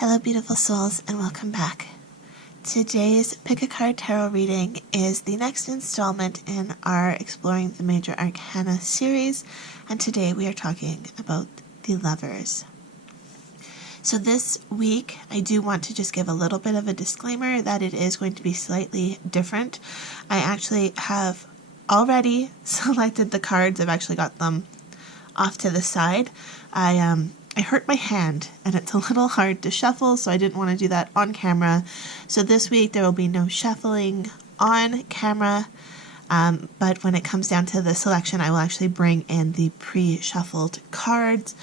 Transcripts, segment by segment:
Hello beautiful souls and welcome back. Today's Pick a Card Tarot reading is the next installment in our Exploring the Major Arcana series, and today we are talking about the Lovers. So this week I do want to just give a little bit of a disclaimer that it is going to be slightly different. I actually have already selected the cards. I've actually got them off to the side. I hurt my hand and it's a little hard to shuffle, so I didn't want to do that on camera. So this week there will be no shuffling on camera, but when it comes down to the selection, I will actually bring in the pre-shuffled cards,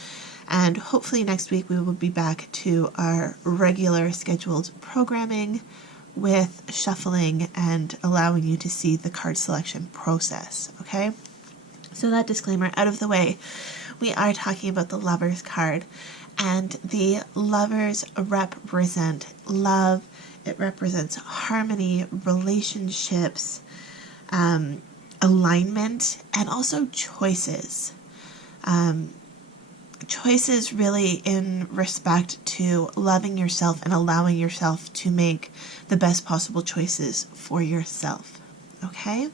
and hopefully next week we will be back to our regular scheduled programming with shuffling and allowing you to see the card selection process, okay? So that disclaimer out of the way, we are talking about the Lovers card, and the Lovers represent love. It represents harmony, relationships, alignment, and also choices. Choices really in respect to loving yourself and allowing yourself to make the best possible choices for yourself, okay?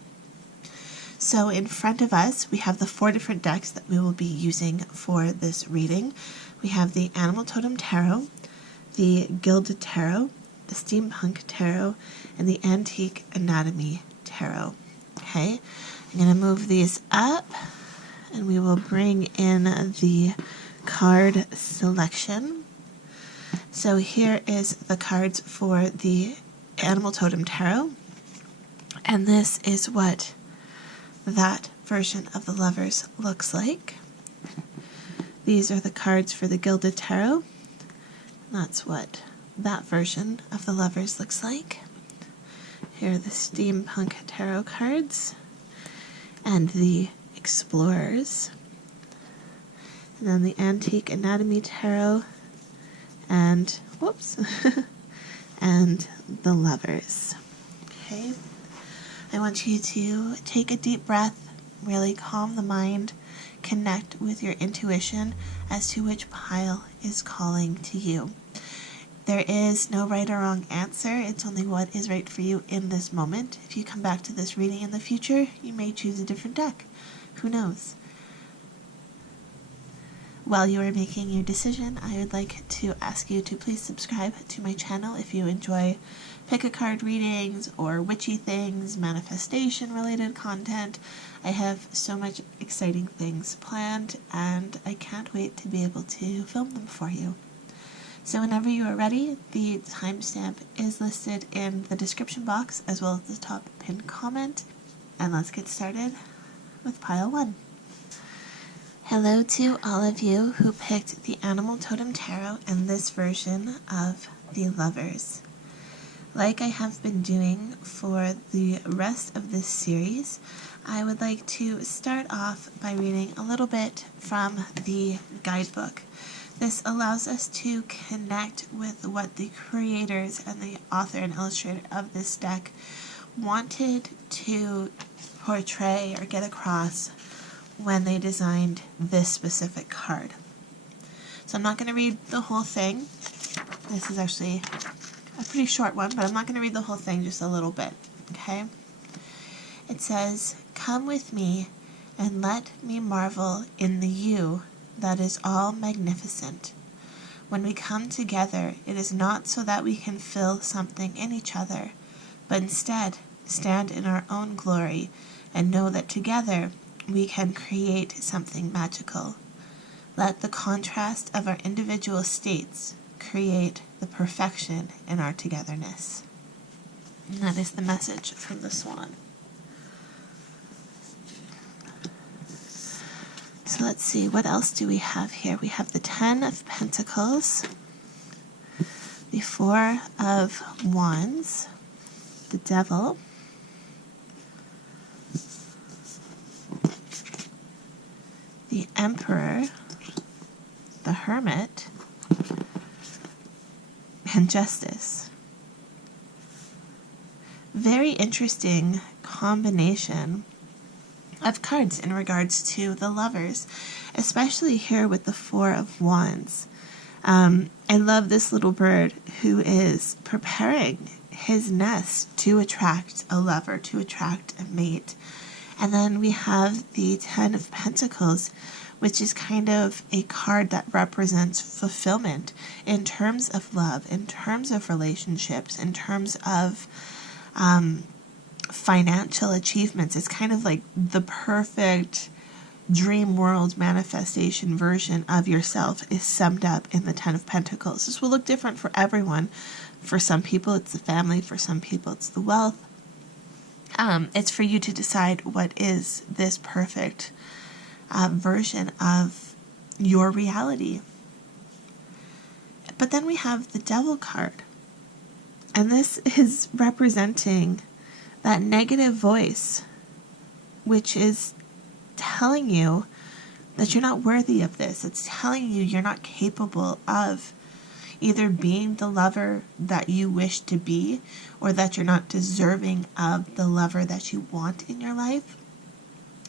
So in front of us, we have the 4 different decks that we will be using for this reading. We have the Animal Totem Tarot, the Gilded Tarot, the Steampunk Tarot, and the Antique Anatomy Tarot. Okay, I'm going to move these up, and we will bring in the card selection. So here is the cards for the Animal Totem Tarot, and this is what that version of the Lovers looks like. These are the cards for the Gilded Tarot. That's what that version of the Lovers looks like. Here are the Steampunk Tarot cards and the Explorers. And then the Antique Anatomy Tarot and, whoops, and the Lovers. Okay. I want you to take a deep breath, really calm the mind, connect with your intuition as to which pile is calling to you. There is no right or wrong answer. It's only what is right for you in this moment. If you come back to this reading in the future, you may choose a different deck. Who knows? While you are making your decision, I would like to ask you to please subscribe to my channel if you enjoy pick a card readings or witchy things, manifestation related content. I have so much exciting things planned and I can't wait to be able to film them for you. So whenever you are ready, the timestamp is listed in the description box as well as the top pinned comment. And let's get started with pile 1. Hello to all of you who picked the Animal Totem Tarot and this version of the Lovers. Like I have been doing for the rest of this series, I would like to start off by reading a little bit from the guidebook. This allows us to connect with what the creators and the author and illustrator of this deck wanted to portray or get across when they designed this specific card. So I'm not going to read the whole thing. This is actually a pretty short one, but I'm not going to read the whole thing, just a little bit, okay? It says, "Come with me and let me marvel in the you that is all magnificent. When we come together, it is not so that we can fill something in each other, but instead stand in our own glory and know that together we can create something magical. Let the contrast of our individual states create the perfection in our togetherness." And that is the message from the Swan. So let's see, what else do we have here? We have the 10 of Pentacles, the 4 of Wands, the Devil, the Emperor, the Hermit, and Justice. Very interesting combination of cards in regards to the Lovers, especially here with the 4 of Wands. I love this little bird who is preparing his nest to attract a lover, to attract a mate. And then we have the Ten of Pentacles, which is kind of a card that represents fulfillment in terms of love, in terms of relationships, in terms of financial achievements. It's kind of like the perfect dream world manifestation version of yourself is summed up in the Ten of Pentacles. This will look different for everyone. For some people it's the family, for some people it's the wealth. It's for you to decide what is this perfect version of your reality. But then we have the Devil card, and this is representing that negative voice which is telling you that you're not worthy of this. It's telling you you're not capable of either being the lover that you wish to be, or that you're not deserving of the lover that you want in your life.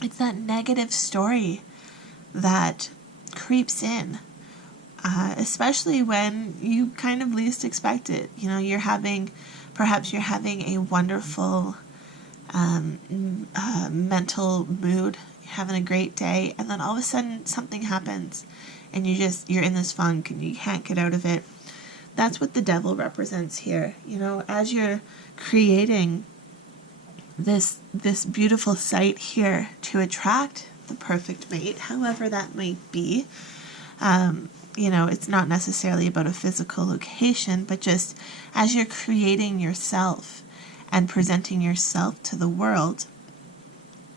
It's that negative story that creeps in, especially when you kind of least expect it. You know, perhaps you're having a wonderful mental mood, you're having a great day, and then all of a sudden something happens and you're in this funk and you can't get out of it. That's what the Devil represents here. You know, as you're creating this beautiful site here to attract the perfect mate, however that might be, you know, it's not necessarily about a physical location, but just as you're creating yourself and presenting yourself to the world,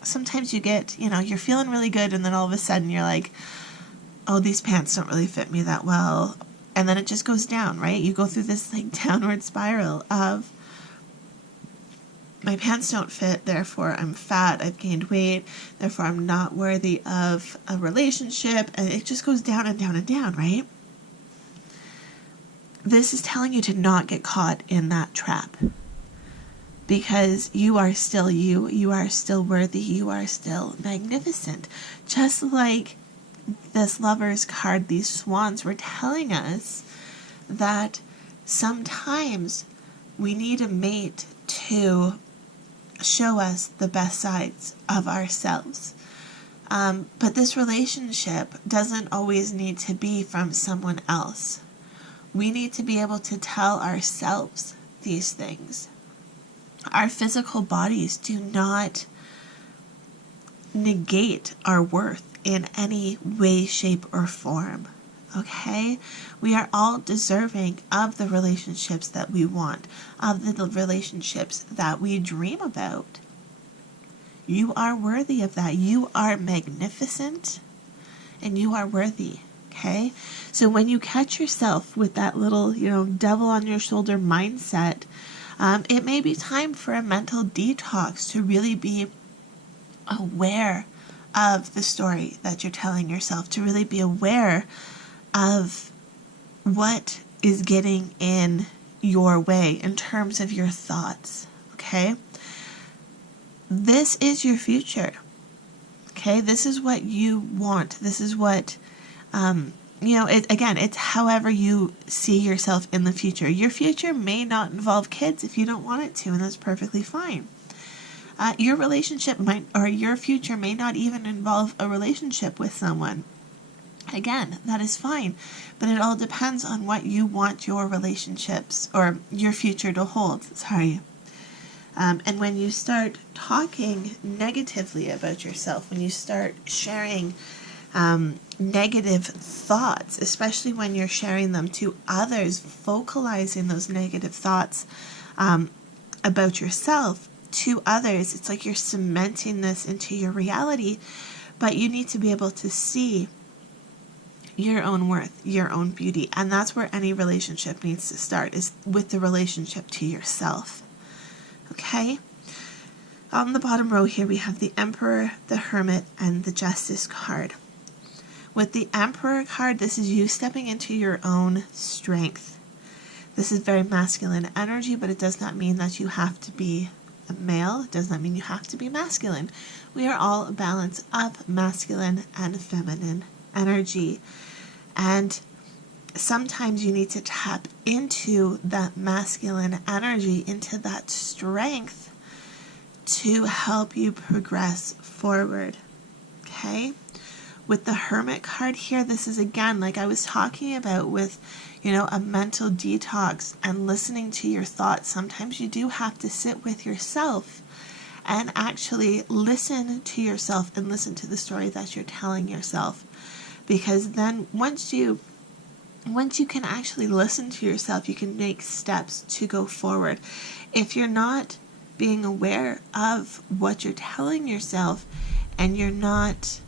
sometimes you get, you know, you're feeling really good, and then all of a sudden you're like, oh, these pants don't really fit me that well. And then it just goes down, right? You go through this like downward spiral of, my pants don't fit, therefore I'm fat, I've gained weight, therefore I'm not worthy of a relationship, and it just goes down and down and down, right? This is telling you to not get caught in that trap, because you are still you are still worthy, you are still magnificent. Just like this Lover's card, these swans were telling us that sometimes we need a mate to show us the best sides of ourselves. But this relationship doesn't always need to be from someone else. We need to be able to tell ourselves these things. Our physical bodies do not negate our worth in any way, shape, or form. Okay? We are all deserving of the relationships that we want, of the relationships that we dream about. You are worthy of that. You are magnificent, and you are worthy. Okay? So when you catch yourself with that little, you know, devil on your shoulder mindset, it may be time for a mental detox to really be aware of the story that you're telling yourself, to really be aware of what is getting in your way in terms of your thoughts. Okay? This is your future. Okay? This is what you want. This is what, you know, it's however you see yourself in the future. Your future may not involve kids if you don't want it to, and that's perfectly fine. Your relationship your future may not even involve a relationship with someone. Again, that is fine, but it all depends on what you want your relationships or your future to hold. Sorry. And when you start talking negatively about yourself, when you start sharing negative thoughts, especially when you're sharing them to others, vocalizing those negative thoughts about yourself to others, it's like you're cementing this into your reality. But you need to be able to see your own worth, your own beauty, and that's where any relationship needs to start, is with the relationship to yourself. Okay? On the bottom row here we have the Emperor, the Hermit, and the Justice card. With the Emperor card, this is you stepping into your own strength. This is very masculine energy, but it does not mean that you have to be a male. It does not mean you have to be masculine. We are all a balance of masculine and feminine energy. And sometimes you need to tap into that masculine energy, into that strength to help you progress forward. Okay? With the Hermit card here, this is again, like I was talking about with, a mental detox and listening to your thoughts. Sometimes you do have to sit with yourself and actually listen to yourself and listen to the story that you're telling yourself. Because then once you can actually listen to yourself, you can make steps to go forward. If you're not being aware of what you're telling yourself and you're not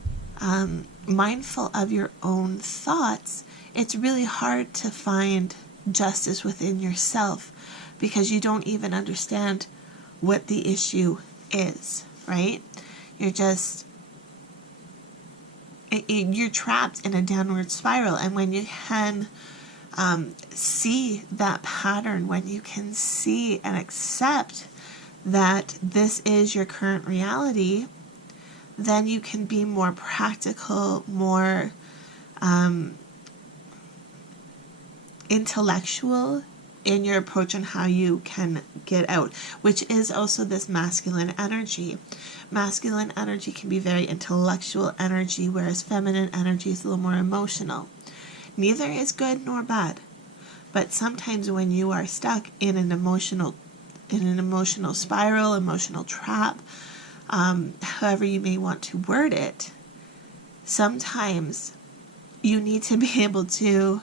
mindful of your own thoughts, it's really hard to find justice within yourself because you don't even understand what the issue is, right? You're trapped in a downward spiral. And when you can see that pattern, when you can see and accept that this is your current reality, then you can be more practical, more intellectual in your approach on how you can get out, which is also this masculine energy. Masculine energy can be very intellectual energy, whereas feminine energy is a little more emotional. Neither is good nor bad, but sometimes when you are stuck in an emotional spiral, emotional trap, however you may want to word it, sometimes you need to be able to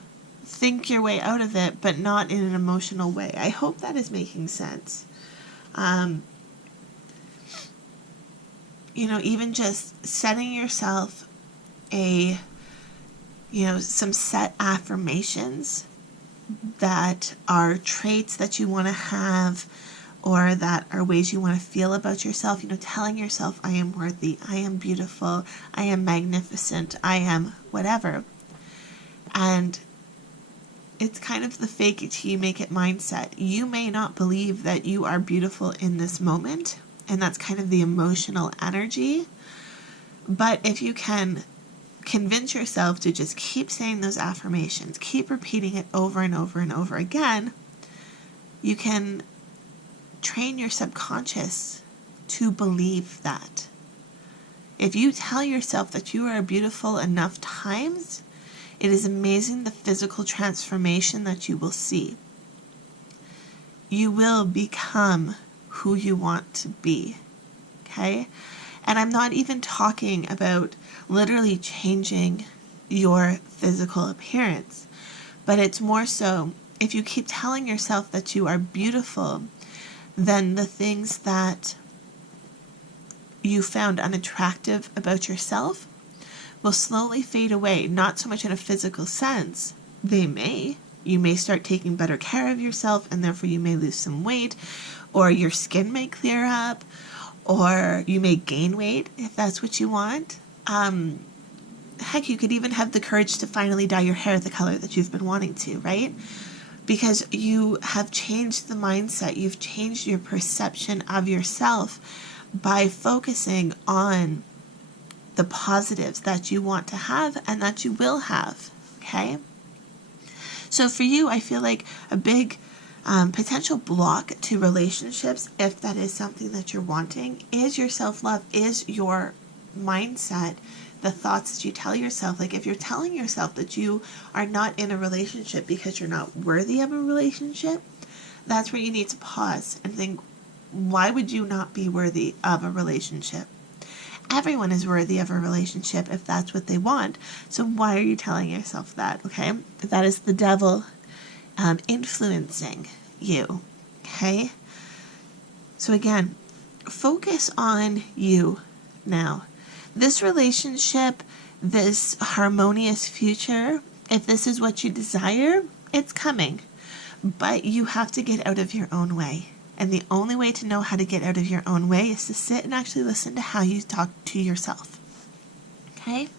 think your way out of it, but not in an emotional way. I hope that is making sense. Even just setting yourself some set affirmations that are traits that you want to have, or that are ways you want to feel about yourself, telling yourself, I am worthy, I am beautiful, I am magnificent, I am whatever. And it's kind of the fake it till you make it mindset. You may not believe that you are beautiful in this moment, and that's kind of the emotional energy. But if you can convince yourself to just keep saying those affirmations, keep repeating it over and over and over again, you can train your subconscious to believe that. If you tell yourself that you are beautiful enough times, it is amazing the physical transformation that you will see. You will become who you want to be, okay? And I'm not even talking about literally changing your physical appearance, but it's more so if you keep telling yourself that you are beautiful, then the things that you found unattractive about yourself will slowly fade away, not so much in a physical sense. You may start taking better care of yourself, and therefore you may lose some weight, or your skin may clear up, or you may gain weight if that's what you want. Heck, you could even have the courage to finally dye your hair the color that you've been wanting to, right? Because you have changed the mindset, you've changed your perception of yourself by focusing on the positives that you want to have and that you will have, okay? So for you, I feel like a big potential block to relationships, if that is something that you're wanting, is your self-love, is your mindset, the thoughts that you tell yourself. Like if you're telling yourself that you are not in a relationship because you're not worthy of a relationship, that's where you need to pause and think, why would you not be worthy of a relationship? Everyone is worthy of a relationship if that's what they want. So why are you telling yourself that, okay? That is the devil influencing you, okay? So again, focus on you now. This relationship, this harmonious future, if this is what you desire, it's coming. But you have to get out of your own way. And the only way to know how to get out of your own way is to sit and actually listen to how you talk to yourself. Okay?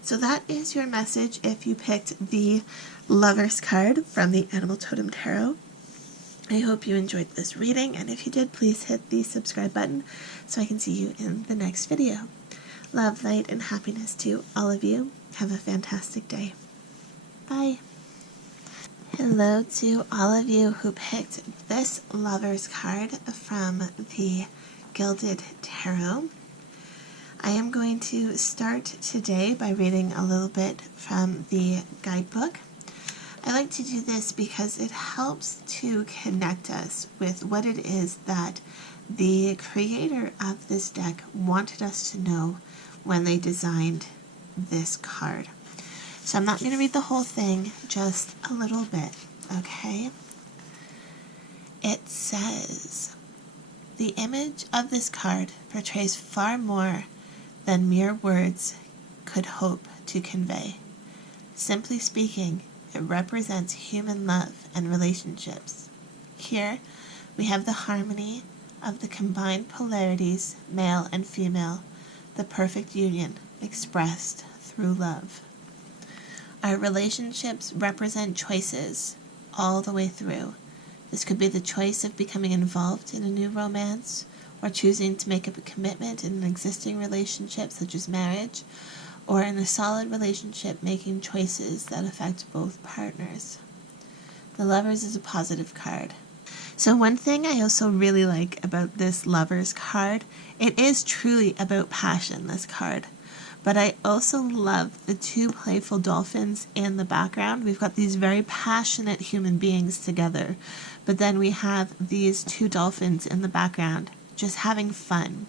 So that is your message if you picked the Lover's card from the Animal Totem Tarot. I hope you enjoyed this reading, and if you did, please hit the subscribe button so I can see you in the next video. Love, light, and happiness to all of you. Have a fantastic day. Bye. Hello to all of you who picked this Lover's card from the Gilded Tarot. I am going to start today by reading a little bit from the guidebook. I like to do this because it helps to connect us with what it is that the creator of this deck wanted us to know when they designed this card. So I'm not going to read the whole thing, just a little bit, okay? It says, the image of this card portrays far more than mere words could hope to convey. Simply speaking, it represents human love and relationships. Here, we have the harmony of the combined polarities, male and female, the perfect union expressed through love. Our relationships represent choices all the way through. This could be the choice of becoming involved in a new romance, or choosing to make up a commitment in an existing relationship such as marriage, or in a solid relationship making choices that affect both partners. The Lovers is a positive card. So one thing I also really like about this Lovers card, it is truly about passion, this card. But I also love the two playful dolphins in the background. We've got these very passionate human beings together, but then we have these two dolphins in the background just having fun.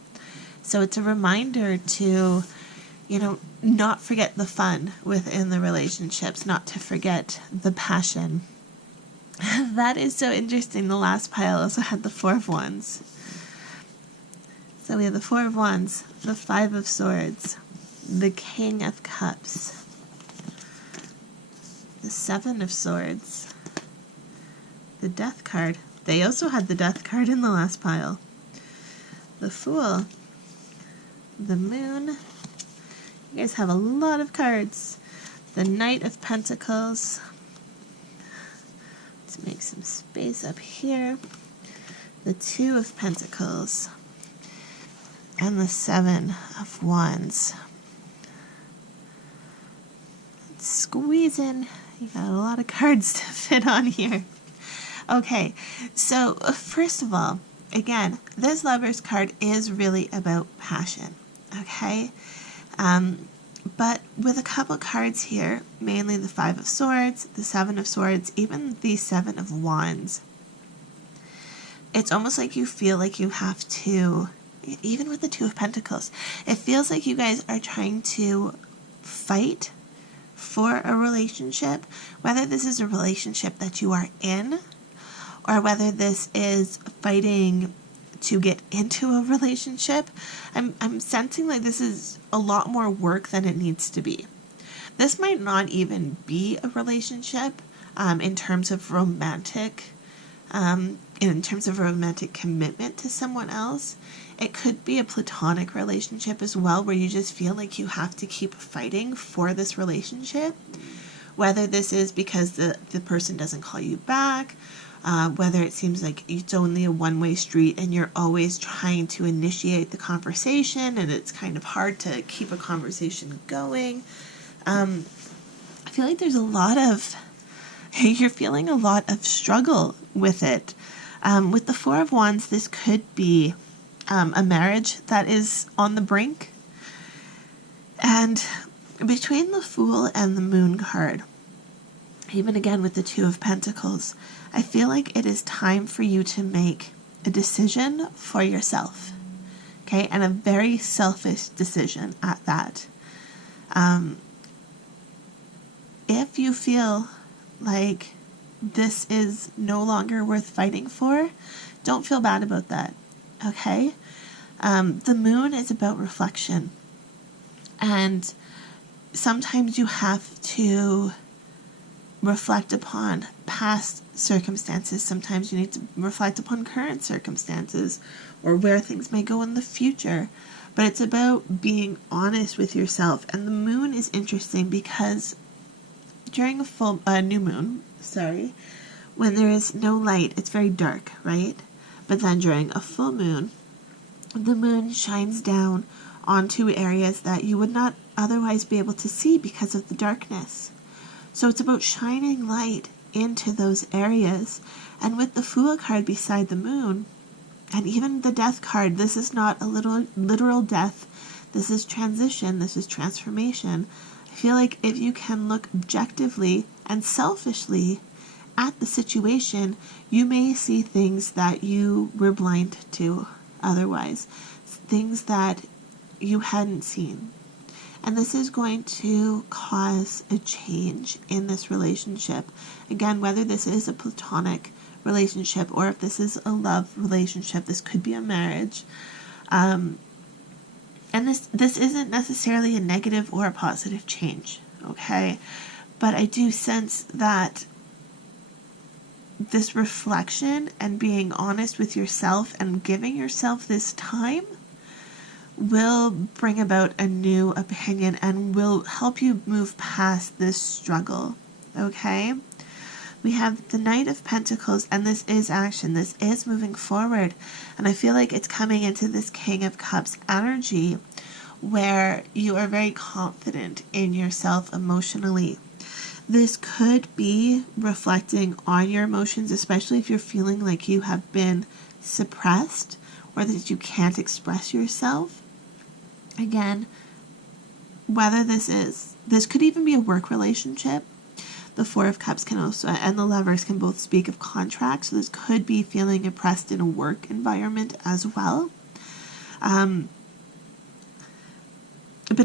So it's a reminder to, not forget the fun within the relationships, not to forget the passion. That is so interesting. The last pile also had the Four of Wands. So we have the Four of Wands, the Five of Swords, the King of Cups, the Seven of Swords, the Death card. They also had the Death card in the last pile. The Fool, the Moon. You guys have a lot of cards. The Knight of Pentacles. Let's make some space up here. The Two of Pentacles. And the Seven of Wands. Squeezing. You got a lot of cards to fit on here. Okay, so first of all, again, this Lover's card is really about passion, okay? But with a couple cards here, mainly the Five of Swords, the Seven of Swords, even the Seven of Wands, it's almost like you feel like you have to, even with the Two of Pentacles, it feels like you guys are trying to fight for a relationship, whether this is a relationship that you are in, or whether this is fighting to get into a relationship. I'm sensing like this is a lot more work than it needs to be. This might not even be a relationship in terms of romantic commitment to someone else. It could be a platonic relationship as well, where you just feel like you have to keep fighting for this relationship, whether this is because the person doesn't call you back, whether it seems like it's only a one-way street and you're always trying to initiate the conversation and it's kind of hard to keep a conversation going. I feel like there's you're feeling a lot of struggle with it. With the Four of Wands, this could be a marriage that is on the brink. And between the Fool and the Moon card, even again with the Two of Pentacles, I feel like it is time for you to make a decision for yourself. Okay, and a very selfish decision at that. If you feel like this is no longer worth fighting for, don't feel bad about that. Okay? The Moon is about reflection. And sometimes you have to reflect upon past circumstances. Sometimes you need to reflect upon current circumstances or where things may go in the future. But it's about being honest with yourself. And the Moon is interesting because during a new moon, when there is no light, it's very dark, right? But then during a full moon, the moon shines down onto areas that you would not otherwise be able to see because of the darkness. So it's about shining light into those areas. And with the Fool card beside the Moon, and even the Death card, this is not a literal death. This is transition. This is transformation. I feel like if you can look objectively and selfishly at the situation, you may see things that you were blind to otherwise, things that you hadn't seen. And this is going to cause a change in this relationship. Again, whether this is a platonic relationship or if this is a love relationship, this could be a marriage. And this isn't necessarily a negative or a positive change, okay? But I do sense that this reflection and being honest with yourself and giving yourself this time will bring about a new opinion and will help you move past this struggle, okay? We have the Knight of Pentacles, and this is action. This is moving forward. And I feel like it's coming into this King of Cups energy where you are very confident in yourself emotionally. This could be reflecting on your emotions, especially if you're feeling like you have been suppressed or that you can't express yourself. Again, whether this could even be a work relationship. The Four of Cups can also, and the Lovers can both speak of contracts. So this could be feeling oppressed in a work environment as well. But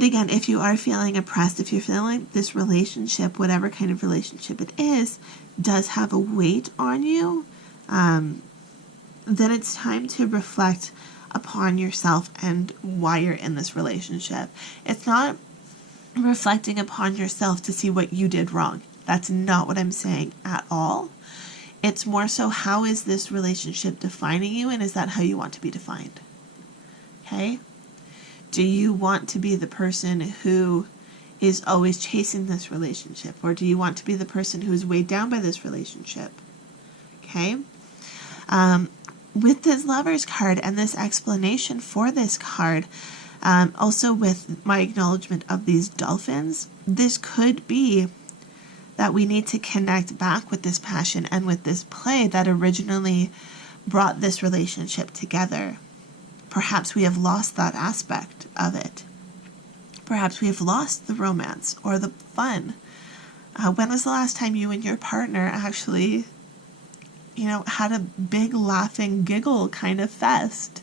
again, if you are feeling oppressed, if you're feeling like this relationship, whatever kind of relationship it is, does have a weight on you, then it's time to reflect upon yourself and why you're in this relationship. It's not reflecting upon yourself to see what you did wrong. That's not what I'm saying at all. It's more so, how is this relationship defining you, and is that how you want to be defined? Okay? Do you want to be the person who is always chasing this relationship, or do you want to be the person who is weighed down by this relationship? Okay? With this Lovers card and this explanation for this card, also with my acknowledgement of these dolphins, this could be that we need to connect back with this passion and with this play that originally brought this relationship together. Perhaps we have lost that aspect of it. Perhaps we have lost the romance or the fun. When was the last time you and your partner actually, had a big laughing giggle kind of fest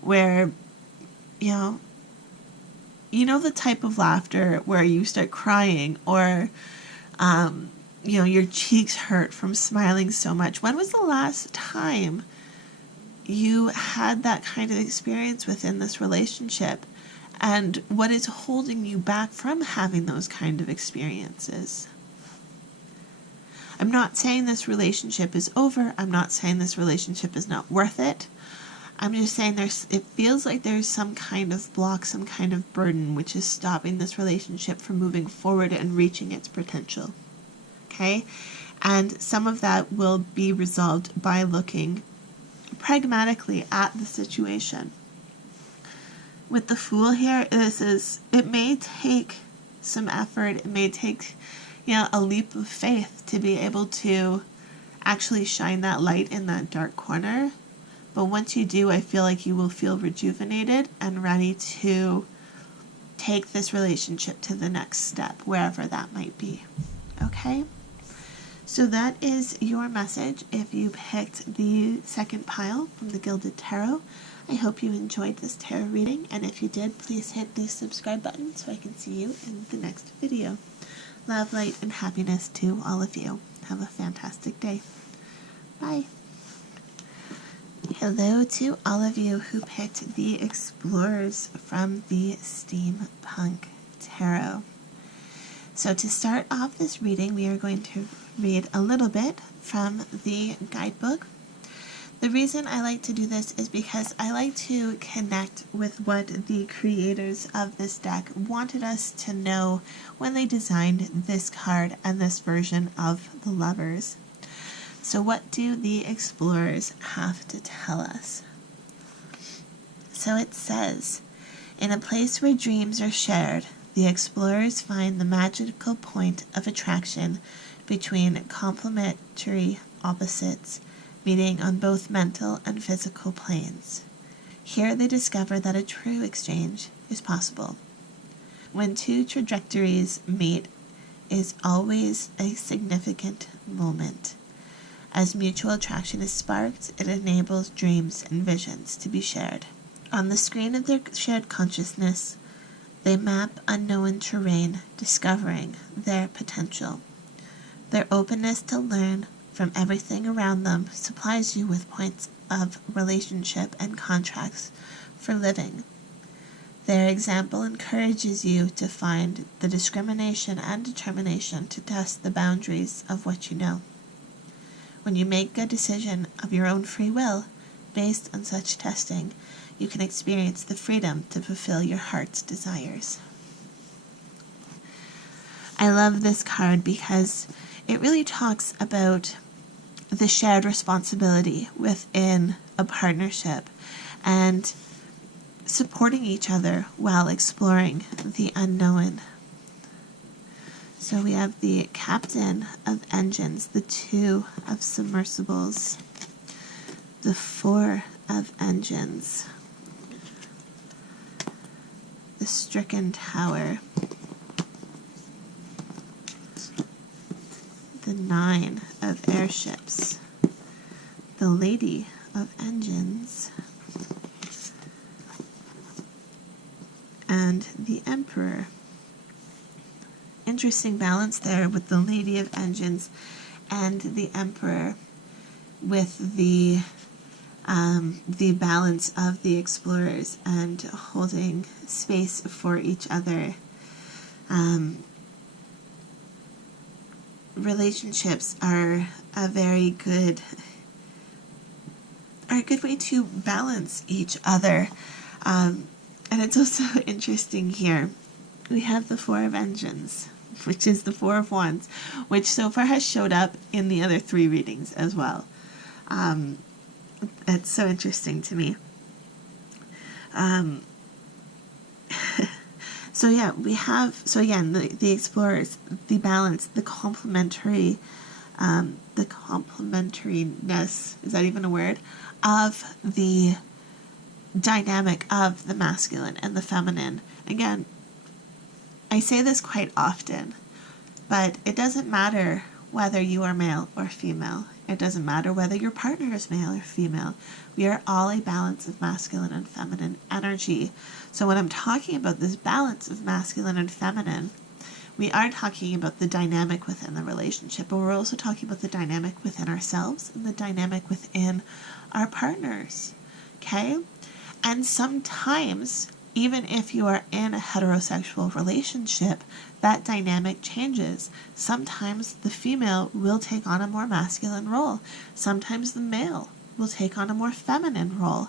where, the type of laughter where you start crying or, your cheeks hurt from smiling so much? When was the last time you had that kind of experience within this relationship? And what is holding you back from having those kind of experiences? I'm not saying this relationship is over. I'm not saying this relationship is not worth it. I'm just saying it feels like there's some kind of block, some kind of burden, which is stopping this relationship from moving forward and reaching its potential. Okay? And some of that will be resolved by looking pragmatically at the situation. With the Fool here, it may take some effort. It may take, a leap of faith to be able to actually shine that light in that dark corner. But once you do, I feel like you will feel rejuvenated and ready to take this relationship to the next step, wherever that might be. Okay? So that is your message if you picked the second pile from the Gilded Tarot. I hope you enjoyed this tarot reading, and if you did, please hit the subscribe button so I can see you in the next video. Love, light, and happiness to all of you. Have a fantastic day. Bye. Hello to all of you who picked the Explorers from the Steampunk Tarot. So to start off this reading, we are going to read a little bit from the guidebook. The reason I like to do this is because I like to connect with what the creators of this deck wanted us to know when they designed this card and this version of the Lovers. So what do the Explorers have to tell us? So it says, in a place where dreams are shared, the Explorers find the magical point of attraction between complementary opposites meeting on both mental and physical planes. Here they discover that a true exchange is possible. When two trajectories meet is always a significant moment. As mutual attraction is sparked, it enables dreams and visions to be shared. On the screen of their shared consciousness, they map unknown terrain, discovering their potential. Their openness to learn from everything around them supplies you with points of relationship and contracts for living. Their example encourages you to find the discrimination and determination to test the boundaries of what you know. When you make a decision of your own free will, based on such testing, you can experience the freedom to fulfill your heart's desires. I love this card because it really talks about the shared responsibility within a partnership and supporting each other while exploring the unknown. So we have the Captain of Engines, the Two of Submersibles, the Four of Engines, the Stricken Tower, the Nine of Airships, the Lady of Engines, and the Emperor. Interesting balance there with the Lady of Engines and the Emperor, with the balance of the explorers and holding space for each other. Relationships are a good way to balance each other. And it's also interesting here. We have the Four of Engines, which is the Four of Wands, which so far has showed up in the other three readings as well. It's so interesting to me. So yeah, we have, so again, the explorers, the balance, the complementariness, is that even a word, of the dynamic of the masculine and the feminine. Again, I say this quite often, but it doesn't matter whether you are male or female. It doesn't matter whether your partner is male or female. We are all a balance of masculine and feminine energy. So when I'm talking about this balance of masculine and feminine, we are talking about the dynamic within the relationship, but we're also talking about the dynamic within ourselves and the dynamic within our partners. Okay? And sometimes, even if you are in a heterosexual relationship, that dynamic changes. Sometimes the female will take on a more masculine role. Sometimes the male will take on a more feminine role.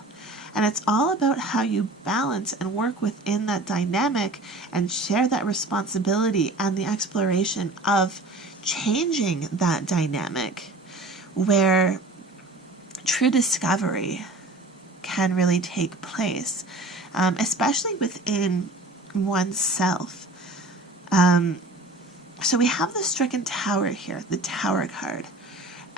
And it's all about how you balance and work within that dynamic and share that responsibility and the exploration of changing that dynamic, where true discovery can really take place, especially within oneself. So we have the Stricken Tower here, the Tower card.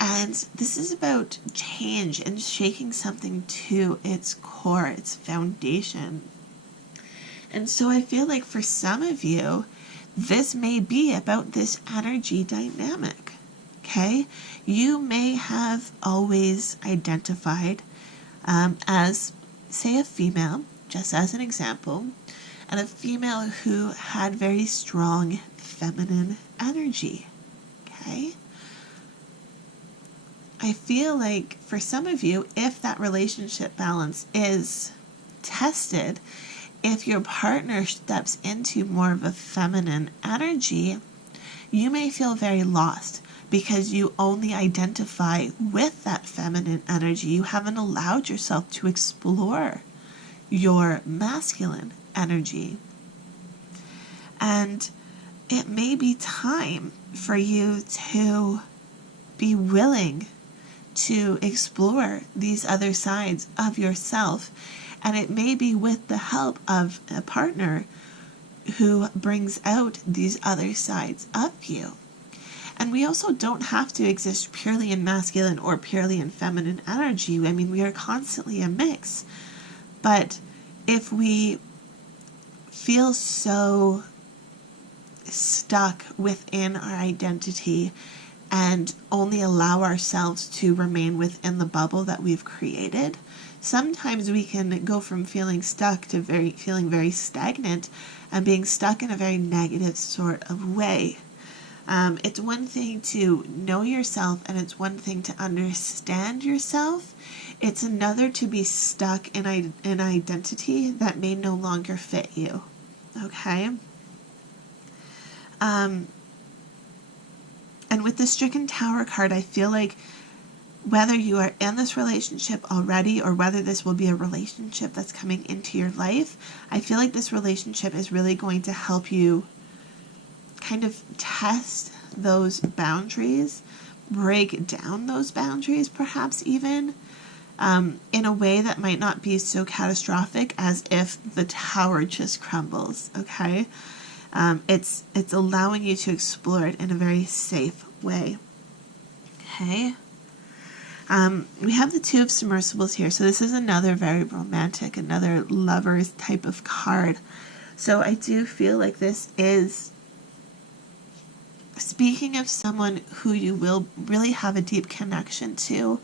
And this is about change and shaking something to its core, its foundation. And so I feel like for some of you, this may be about this energy dynamic. Okay? You may have always identified as, say, a female, just as an example, and a female who had very strong feminine energy. Okay? I feel like for some of you, if that relationship balance is tested, if your partner steps into more of a feminine energy, you may feel very lost because you only identify with that feminine energy. You haven't allowed yourself to explore your masculine energy. And it may be time for you to be willing to explore these other sides of yourself. And it may be with the help of a partner who brings out these other sides of you. And we also don't have to exist purely in masculine or purely in feminine energy. I mean, we are constantly a mix. But if we feel so stuck within our identity and only allow ourselves to remain within the bubble that we've created, sometimes we can go from feeling stuck to feeling very stagnant and being stuck in a very negative sort of way. It's one thing to know yourself and it's one thing to understand yourself. It's another to be stuck in an identity that may no longer fit you. Okay? And with the Stricken Tower card, I feel like whether you are in this relationship already or whether this will be a relationship that's coming into your life, I feel like this relationship is really going to help you kind of test those boundaries, break down those boundaries perhaps even, in a way that might not be so catastrophic as if the tower just crumbles, okay? It's allowing you to explore it in a very safe way, okay? We have the Two of Submersibles here, so this is another very romantic, another lover's type of card. So I do feel like this is speaking of someone who you will really have a deep connection to.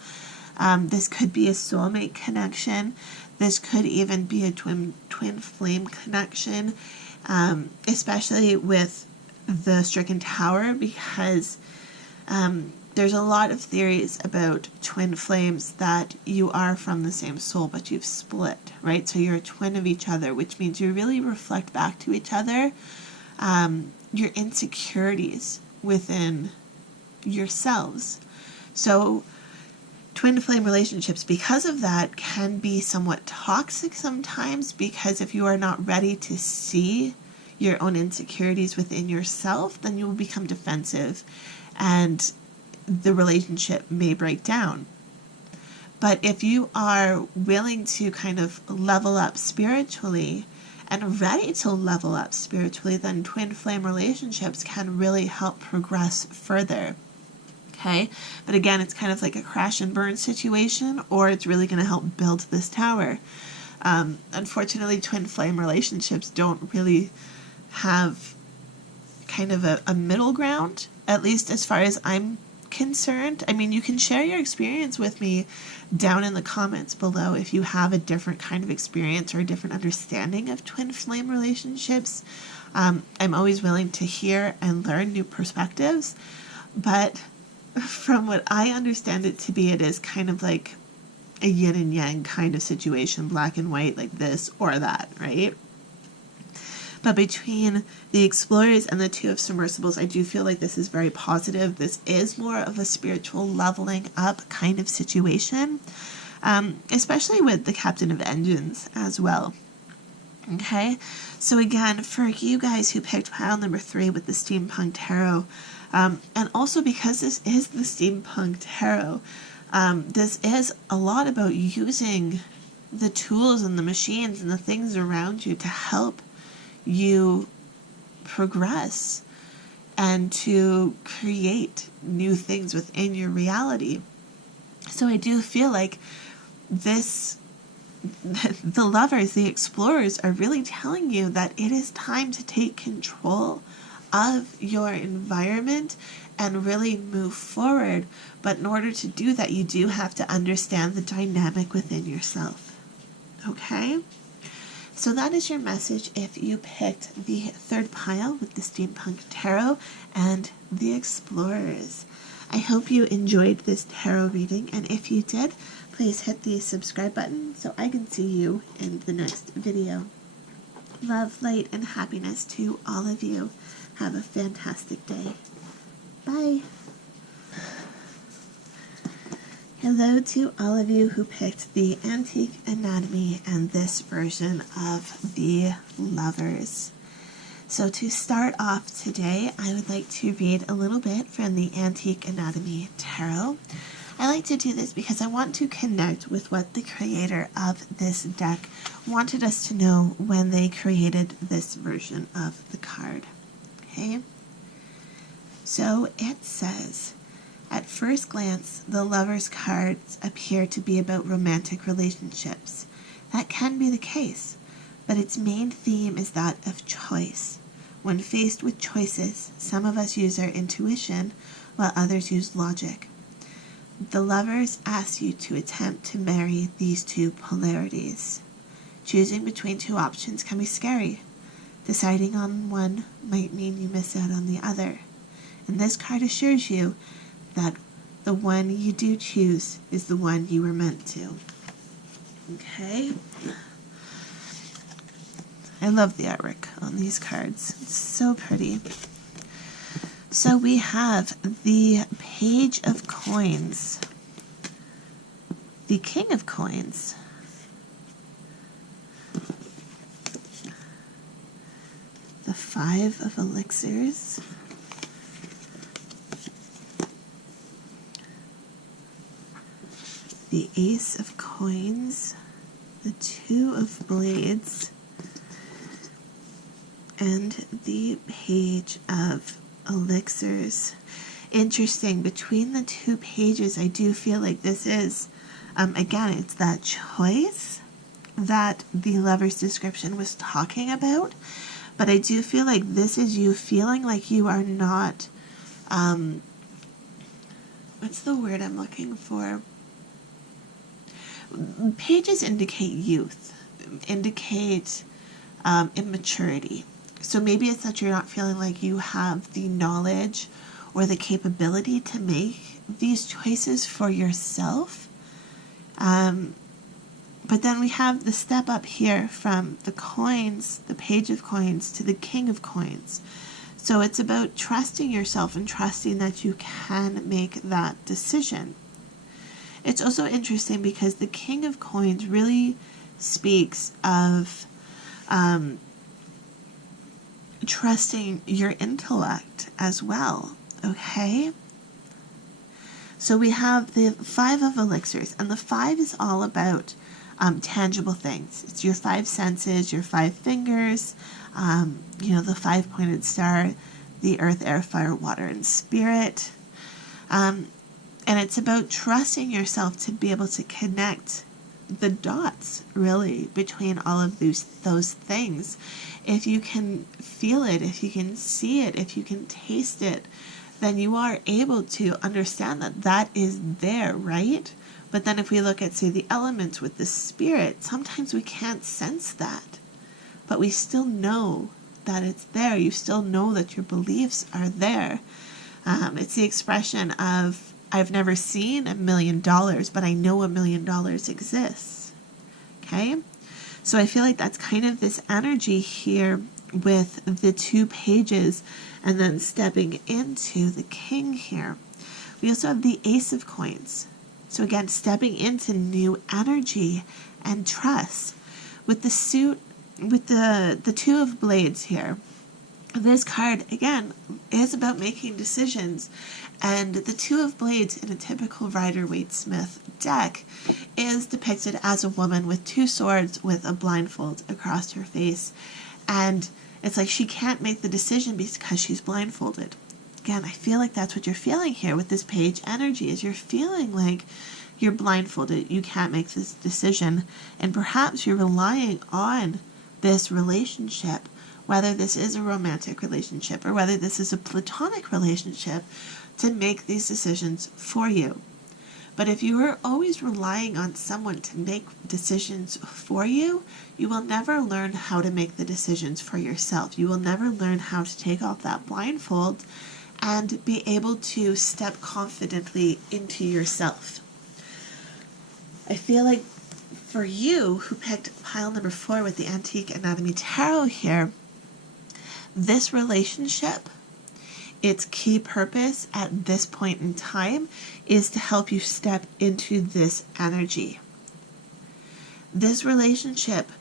This could be a soulmate connection. This could even be a twin flame connection, especially with the Stricken Tower, because there's a lot of theories about twin flames that you are from the same soul, but you've split, right? So you're a twin of each other, which means you really reflect back to each other your insecurities within yourselves. So twin flame relationships, because of that, can be somewhat toxic sometimes, because if you are not ready to see your own insecurities within yourself, then you will become defensive and the relationship may break down. But if you are willing to kind of level up spiritually and ready to level up spiritually, then twin flame relationships can really help progress further. Okay, but again, it's kind of like a crash and burn situation, or it's really going to help build this tower. Unfortunately, twin flame relationships don't really have kind of a middle ground, at least as far as I'm concerned. I mean, you can share your experience with me down in the comments below if you have a different kind of experience or a different understanding of twin flame relationships. I'm always willing to hear and learn new perspectives, but from what I understand it to be, it is kind of like a yin and yang kind of situation, black and white, like this or that, right? But between the Explorers and the Two of Submersibles, I do feel like this is very positive. This is more of a spiritual leveling up kind of situation, especially with the Captain of Engines as well. Okay, so again, for you guys who picked pile number 3 with the Steampunk Tarot, and also because this is the Steampunk Tarot, this is a lot about using the tools and the machines and the things around you to help you progress and to create new things within your reality. So I do feel like this, the lovers, the explorers are really telling you that it is time to take control of your environment and really move forward. But in order to do that, you do have to understand the dynamic within yourself. Okay? So that is your message if you picked the 3rd pile with the Steampunk Tarot and the Explorers. I hope you enjoyed this tarot reading, and if you did, please hit the subscribe button so I can see you in the next video. Love, light, and happiness to all of you. Have a fantastic day. Bye. Hello to all of you who picked the Antique Anatomy and this version of the Lovers. So to start off today, I would like to read a little bit from the Antique Anatomy Tarot. I like to do this because I want to connect with what the creator of this deck wanted us to know when they created this version of the card. Okay? So it says, at first glance, the Lover's cards appear to be about romantic relationships. That can be the case, but its main theme is that of choice. When faced with choices, some of us use our intuition, while others use logic. The Lovers ask you to attempt to marry these two polarities. Choosing between two options can be scary. Deciding on one might mean you miss out on the other. And this card assures you that the one you do choose is the one you were meant to. Okay? I love the artwork on these cards. It's so pretty. So we have the Page of Coins, the King of Coins, the Five of Elixirs, the Ace of Coins, the Two of Blades, and the Page of Elixirs. Interesting, between the two pages, I do feel like this is, again, it's that choice that the Lover's description was talking about, but I do feel like this is you feeling like you are not, what's the word I'm looking for? Pages indicate youth, indicate immaturity. So maybe it's that you're not feeling like you have the knowledge or the capability to make these choices for yourself. But then we have the step up here from the coins, the Page of Coins, to the King of Coins. So it's about trusting yourself and trusting that you can make that decision. It's also interesting because the King of Coins really speaks of trusting your intellect as well, okay? So we have the Five of Elixirs, and the five is all about tangible things. It's your five senses, your five fingers, the five-pointed star, the earth, air, fire, water, and spirit. And it's about trusting yourself to be able to connect the dots, really, between all of those things. If you can feel it, if you can see it, if you can taste it, then you are able to understand that that is there, right? But then if we look at, say, the elements with the spirit, sometimes we can't sense that, but we still know that it's there. You still know that your beliefs are there. It's the expression of, I've never seen $1 million, but I know $1 million exists. Okay? So I feel like that's kind of this energy here with the two pages and then stepping into the King here. We also have the Ace of Coins. So again, stepping into new energy and trust. With the suit, with the Two of Blades here, this card, again, is about making decisions. And the Two of Blades in a typical Rider-Waite-Smith deck is depicted as a woman with two swords with a blindfold across her face. And it's like she can't make the decision because she's blindfolded. Again, I feel like that's what you're feeling here with this page energy, is you're feeling like you're blindfolded. You can't make this decision. And perhaps you're relying on this relationship, whether this is a romantic relationship or whether this is a platonic relationship, to make these decisions for you. But if you are always relying on someone to make decisions for you, you will never learn how to make the decisions for yourself. You will never learn how to take off that blindfold and be able to step confidently into yourself. I feel like for you who picked pile number 4 with the Antique Anatomy Tarot here, this relationship, its key purpose at this point in time is to help you step into this energy. This relationship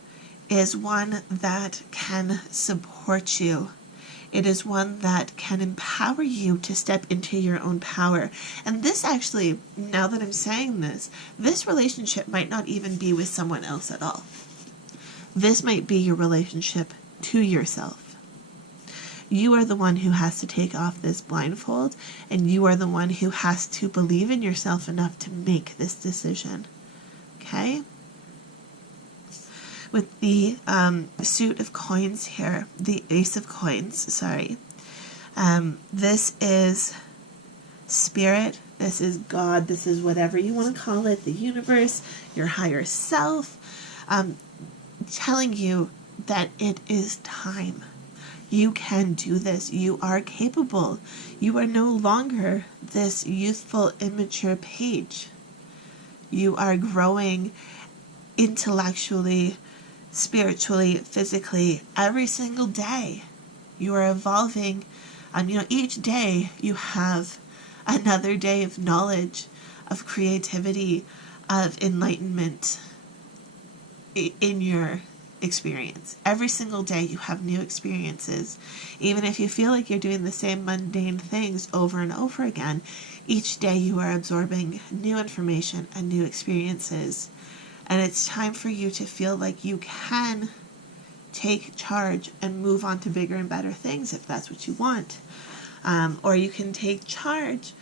is one that can support you. It is one that can empower you to step into your own power. And this actually, now that I'm saying this relationship might not even be with someone else at all. This might be your relationship to yourself. You are the one who has to take off this blindfold, and you are the one who has to believe in yourself enough to make this decision. Okay? With the suit of coins here, the ace of coins, sorry. This is spirit, this is God, this is whatever you want to call it, the universe, your higher self, telling you that it is time. You can do this. You are capable. You are no longer this youthful, immature page. You are growing intellectually, spiritually, physically, every single day. You are evolving. Each day you have another day of knowledge, of creativity, of enlightenment in your experience. Every single day you have new experiences. Even if you feel like you're doing the same mundane things over and over again, each day you are absorbing new information and new experiences. And it's time for you to feel like you can take charge and move on to bigger and better things if that's what you want. Or you can take charge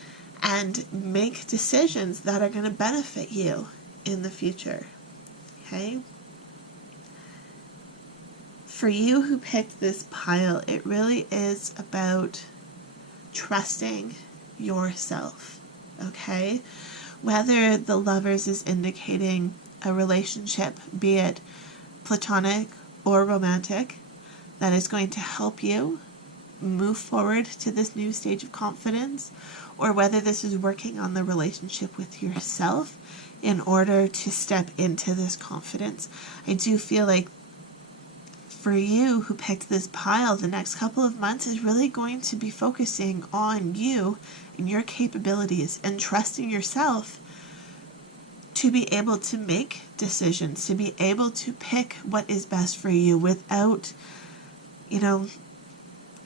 and make decisions that are going to benefit you in the future. Okay? For you who picked this pile, it really is about trusting yourself. Okay? Whether the Lovers is indicating a relationship, be it platonic or romantic, that is going to help you move forward to this new stage of confidence, or whether this is working on the relationship with yourself in order to step into this confidence. I do feel like for you who picked this pile, the next couple of months is really going to be focusing on you and your capabilities and trusting yourself to be able to make decisions, to be able to pick what is best for you without,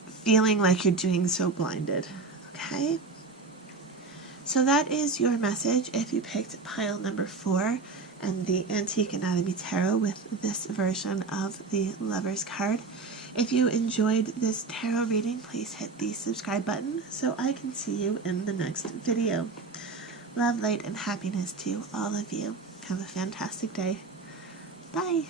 feeling like you're doing so blinded. Okay? So that is your message if you picked pile number 4 and the Antique Anatomy Tarot with this version of the Lovers card. If you enjoyed this tarot reading, please hit the subscribe button so I can see you in the next video. Love, light, and happiness to all of you. Have a fantastic day. Bye.